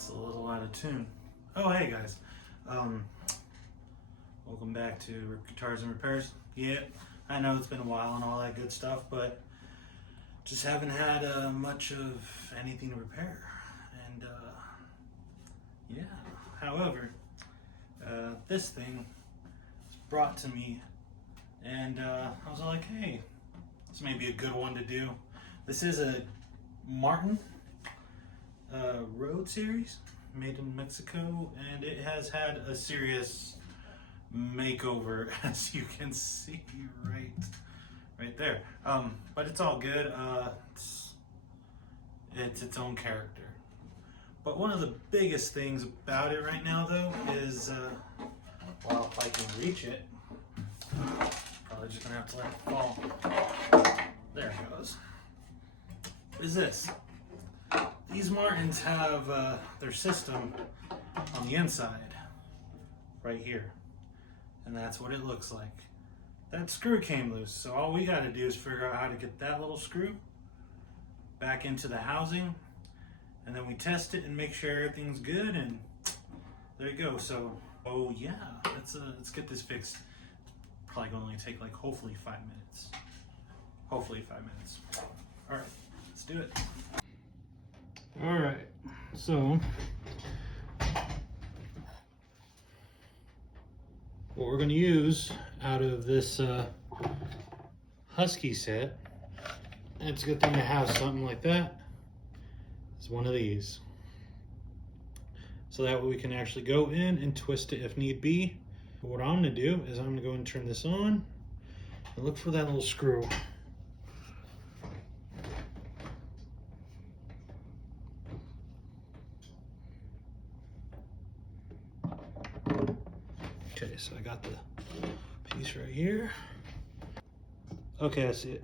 It's a little out of tune. Oh, hey guys. Welcome back to Guitars and Repairs. Yeah, I know it's been a while and all that good stuff, but just haven't had much of anything to repair. And yeah, however, this thing was brought to me, and I was like, hey, this may be a good one to do. This is a Martin Road series made in Mexico, and it has had a serious makeover, as you can see right there. But it's all good. It's its own character. But one of the biggest things about it right now, though, is well, if I can reach it, probably just gonna have to let it fall. There it goes. What is this? These Martins have their system on the inside, right here. And that's what it looks like. That screw came loose, so all we gotta do is figure out how to get that little screw back into the housing, and then we test it and make sure everything's good, and there you go. So, oh yeah, let's get this fixed. Probably gonna only take like hopefully 5 minutes. Hopefully 5 minutes. All right, let's do it. All right, so what we're going to use out of this Husky set, and it's a good thing to have something like that, is one of these. So that way we can actually go in and twist it if need be. But what I'm going to do is I'm going to go and turn this on and look for that little screw. Okay, so I got the piece right here. Okay, I see it.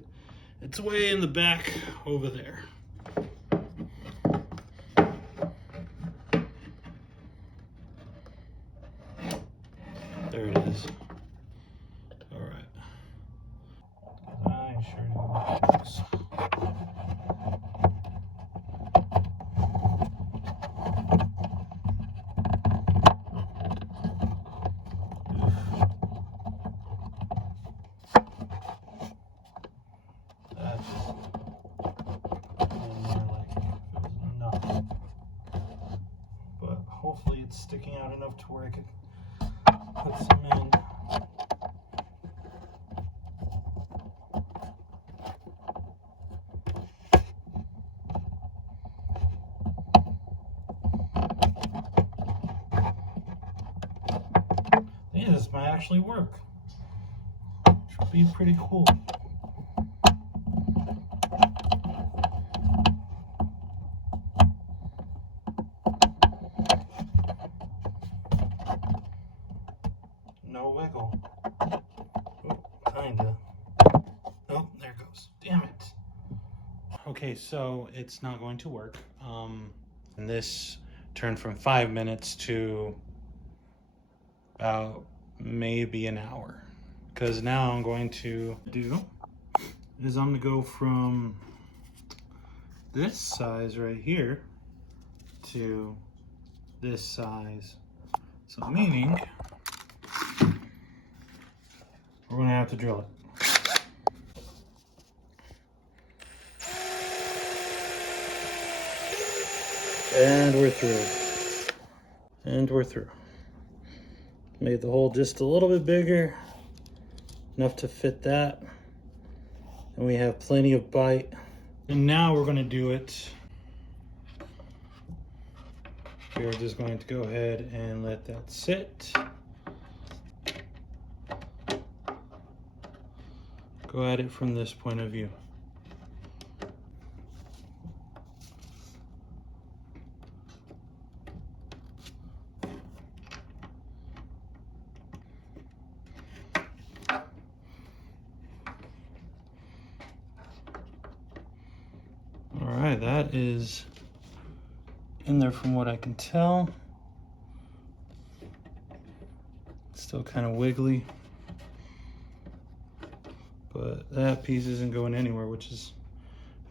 It's way in the back over there. There it is. All right. I sure know what it is. Hopefully it's sticking out enough to where I can put some in. Yeah, this might actually work. Should be pretty cool. No wiggle. Oh, kinda. Oh, there it goes. Damn it. Okay, so it's not going to work. And this turned from 5 minutes to about maybe an hour. Because now I'm going to do is I'm going to go from this size right here to this size. So meaning we're going to have to drill it. And we're through. And we're through. Made the hole just a little bit bigger, enough to fit that. And we have plenty of bite. And now we're going to do it. We're just going to go ahead and let that sit. Go at it from this point of view. All right, that is in there from what I can tell. It's still kind of wiggly, but that piece isn't going anywhere, which is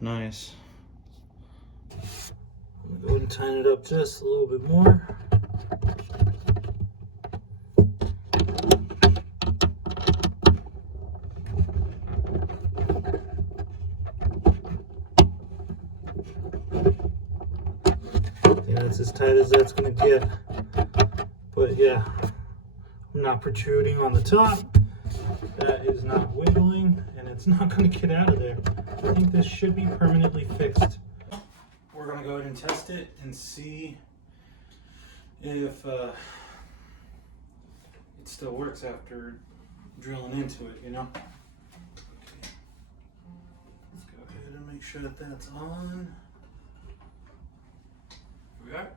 nice. I'm gonna go ahead and tighten it up just a little bit more. Yeah, that's as tight as that's gonna get. But yeah, I'm not protruding on the top. That is not wiggling, and it's not going to get out of there. I think this should be permanently fixed. We're going to go ahead and test it and see if it still works after drilling into it, you know? Okay. Let's go ahead and make sure that that's on. Here we are.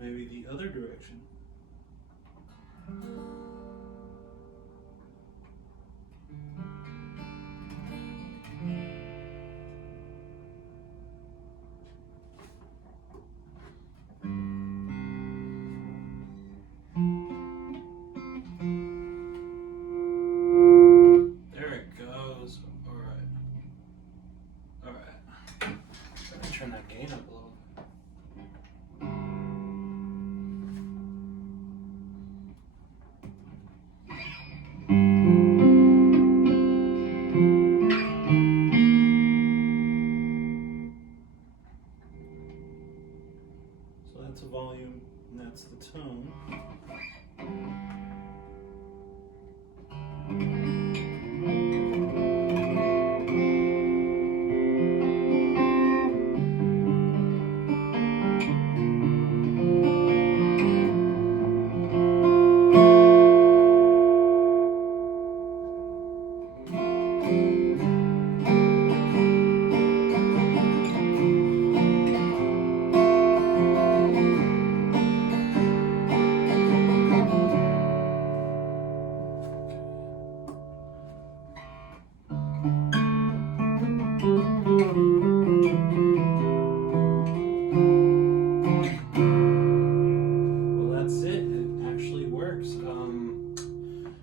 Maybe the other direction. There it goes. All right. All right. Let me turn that gain up a little. That's a volume, and that's the tone.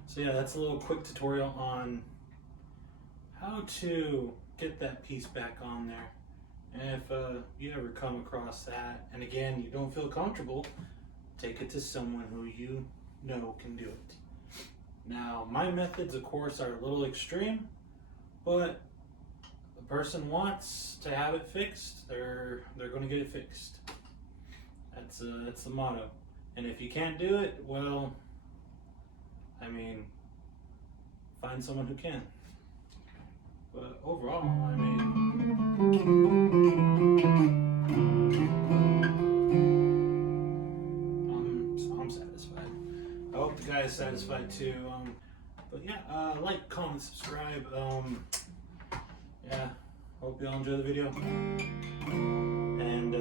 So yeah, that's a little quick tutorial on how to get that piece back on there. And if you ever come across that, and again, you don't feel comfortable, take it to someone who you know can do it. Now, my methods, of course, are a little extreme, but the person wants to have it fixed, they're going to get it fixed. That's the motto. And if you can't do it, well, I mean, find someone who can. But overall, I mean, I'm satisfied. I hope the guy is satisfied too. But yeah, like, comment, subscribe. Yeah, hope you all enjoy the video. And